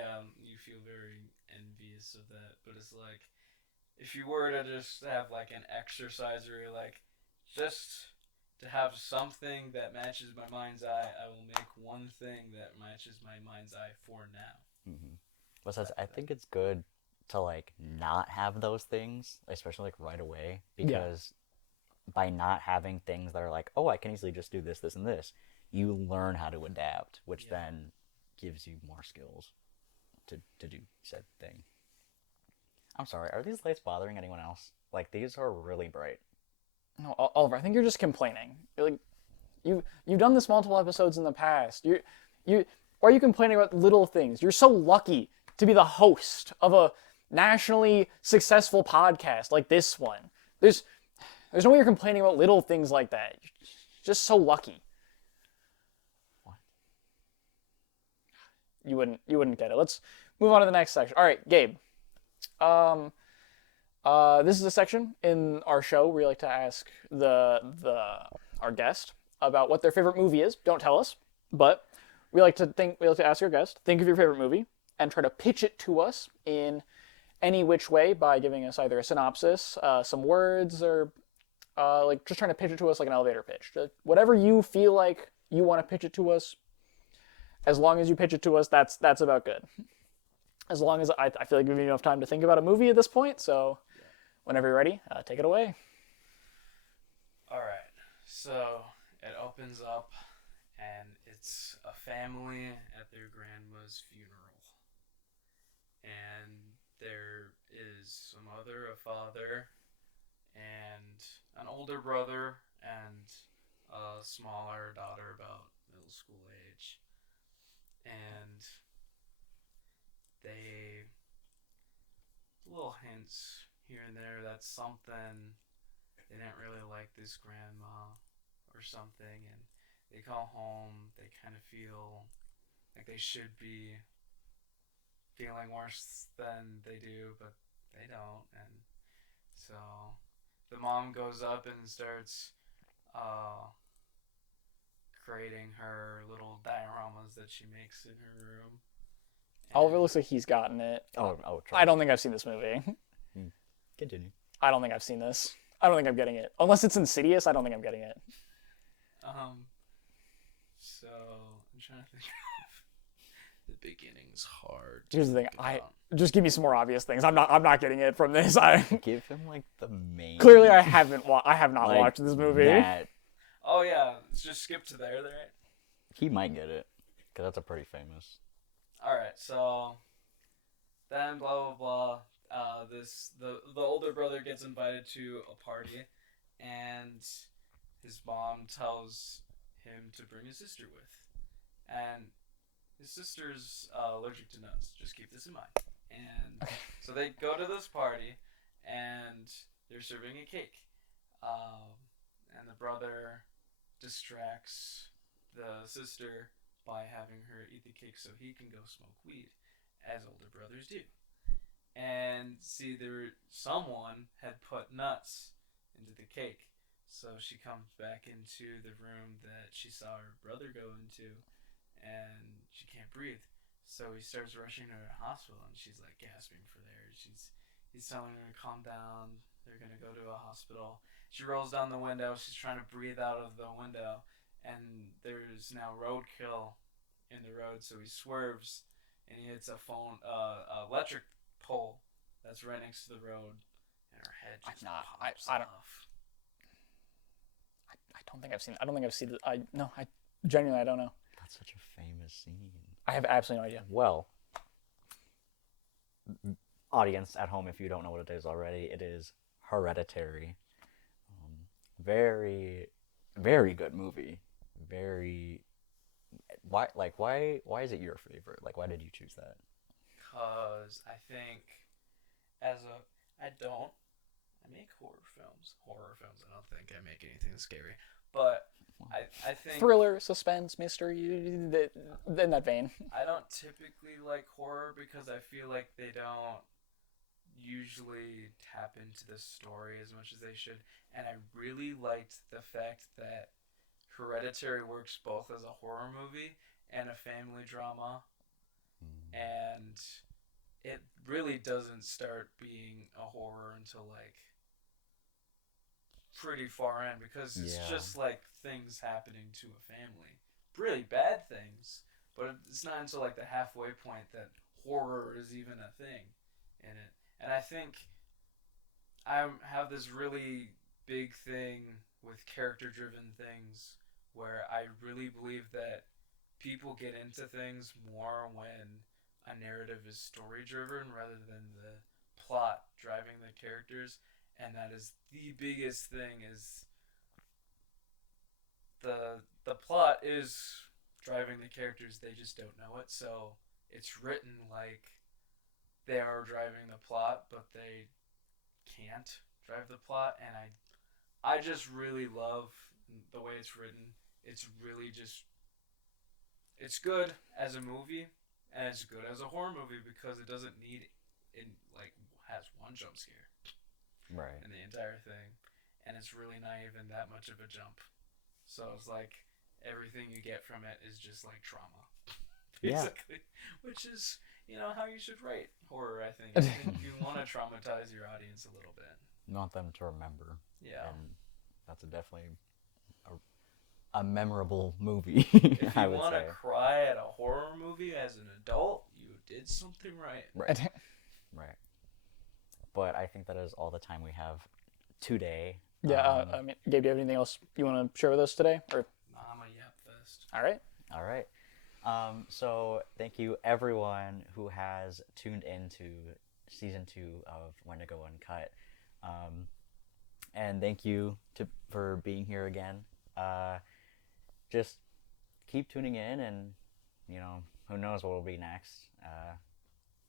feel very envious of that, but it's like if you were to just have like an exercise where you're like just to have something that matches my mind's eye, I will make one thing that matches my mind's eye for now. Besides, I think it's good to like not have those things, especially like right away, because by not having things that are like, oh, I can easily just do this, this, and this, you learn how to adapt, which then gives you more skills to do said thing. I'm sorry, are these lights bothering anyone else? Like, these are really bright. No, Oliver, I think you're just complaining. You're like, you've done this multiple episodes in the past. Why are you complaining about little things? You're so lucky to be the host of a nationally successful podcast like this one. There's no way you're complaining about little things like that. You're just so lucky. What? You wouldn't get it. Let's move on to the next section. All right, Gabe. This is a section in our show where we like to ask our guest about what their favorite movie is. Don't tell us, but we like to ask our guest, think of your favorite movie and try to pitch it to us in any which way by giving us either a synopsis, some words, or like just trying to pitch it to us like an elevator pitch. Whatever you feel like you want to pitch it to us, as long as you pitch it to us, that's about good. As long as I feel like we've enough time to think about a movie at this point, so whenever you're ready, take it away. All right, so it opens up, and it's a family at their grandma's funeral, and there is a mother, a father, and an older brother, and a smaller daughter about middle school age, and they little hints here and there that something they didn't really like this grandma or something, and they call home, they kind of feel like they should be feeling worse than they do, but they don't, and so the mom goes up and starts creating her little dioramas that she makes in her room. Oliver looks like he's gotten it. Oh, I don't think I've seen this movie. Continue. I don't think I've seen this. I don't think I'm getting it. Unless it's Insidious, I don't think I'm getting it. So I'm trying to think of the beginning's hard. Here's the thing. Just give me some more obvious things. I'm not getting it from this. Give him like the main. Clearly, I have not like, watched this movie. Oh yeah, let's just skip to there. He might get it, because that's a pretty famous. Alright, so then blah blah blah. The older brother gets invited to a party, and his mom tells him to bring his sister with, and his sister's allergic to nuts. Just keep this in mind. And so they go to this party, and they're serving a cake. And the brother distracts the sister by having her eat the cake so he can go smoke weed, as older brothers do. And see, someone had put nuts into the cake, so she comes back into the room that she saw her brother go into, and she can't breathe. So he starts rushing her to the hospital, and she's like gasping for air. He's telling her to calm down. They're gonna go to a hospital. She rolls down the window. She's trying to breathe out of the window, and there's now roadkill in the road. So he swerves, and he hits a electric pole that's right next to the road, and her head just pops off. I don't think I've seen. I don't think I've seen it. I genuinely I don't know. That's such a famous scene. I have absolutely no idea. Well, audience at home, if you don't know what it is already, it is Hereditary. Very, very good movie. Why is it your favorite? Like, why did you choose that? Because I think I make horror films. I don't think I make anything scary, but I think Thriller, suspense, mystery, in that vein. I don't typically like horror because I feel like they don't usually tap into the story as much as they should. And I really liked the fact that Hereditary works both as a horror movie and a family drama. And it really doesn't start being a horror until like pretty far in, because it's just like things happening to a family. Really bad things, but it's not until like the halfway point that horror is even a thing in it. And I think I have this really big thing with character-driven things where I really believe that people get into things more when a narrative is story-driven rather than the plot driving the characters. And that is the biggest thing, is the plot is driving the characters, they just don't know it. So it's written like they are driving the plot, but they can't drive the plot. And I just really love the way it's written. It's really just, it's good as a movie, and it's good as a horror movie because it doesn't need it, like has one jump scare in the entire thing, and it's really not even that much of a jump. So it's like everything you get from it is just like trauma, basically, which is, how you should write horror. I think you want to traumatize your audience a little bit. You want them to remember. Yeah, and that's definitely a memorable movie. If I you would want to say. cry at a horror movie as an adult, you did something right. Right. But I think that is all the time we have today. Yeah, I mean, Gabe, do you have anything else you want to share with us today? Or I'm a yap fest. all right. So thank you everyone who has tuned into season 2 of Wendigo Uncut. And thank you for being here again. Just keep tuning in, and who knows what will be next.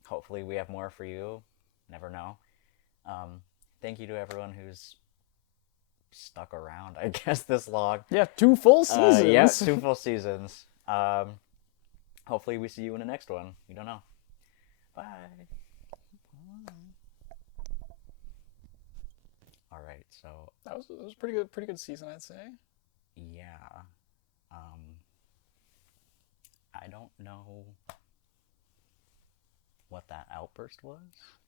Hopefully we have more for you. Never know. Thank you to everyone who's stuck around, I guess, this long. Yeah, 2 full seasons. 2 full seasons. Hopefully we see you in the next one. You don't know. Bye. All right, so That was a pretty good season, I'd say. yeah. I don't know what that outburst was.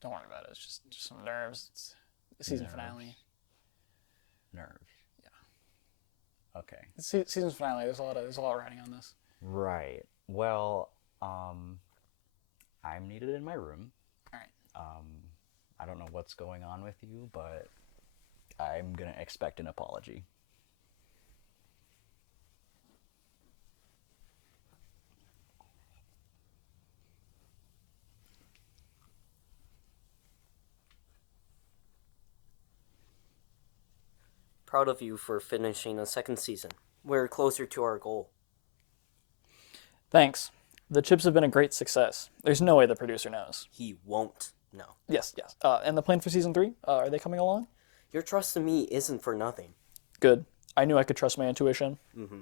Don't worry about it. It's just some nerves. It's the season finale. Nerves. Yeah. Okay. Season finale. There's a lot of writing on this. Right. Well, I'm needed in my room. All right. I don't know what's going on with you, but I'm gonna expect an apology. Proud of you for finishing a second season. We're closer to our goal. Thanks. The chips have been a great success. There's no way the producer knows. He won't know. Yes. And the plan for season 3? Are they coming along? Your trust in me isn't for nothing. Good. I knew I could trust my intuition. Mm-hmm.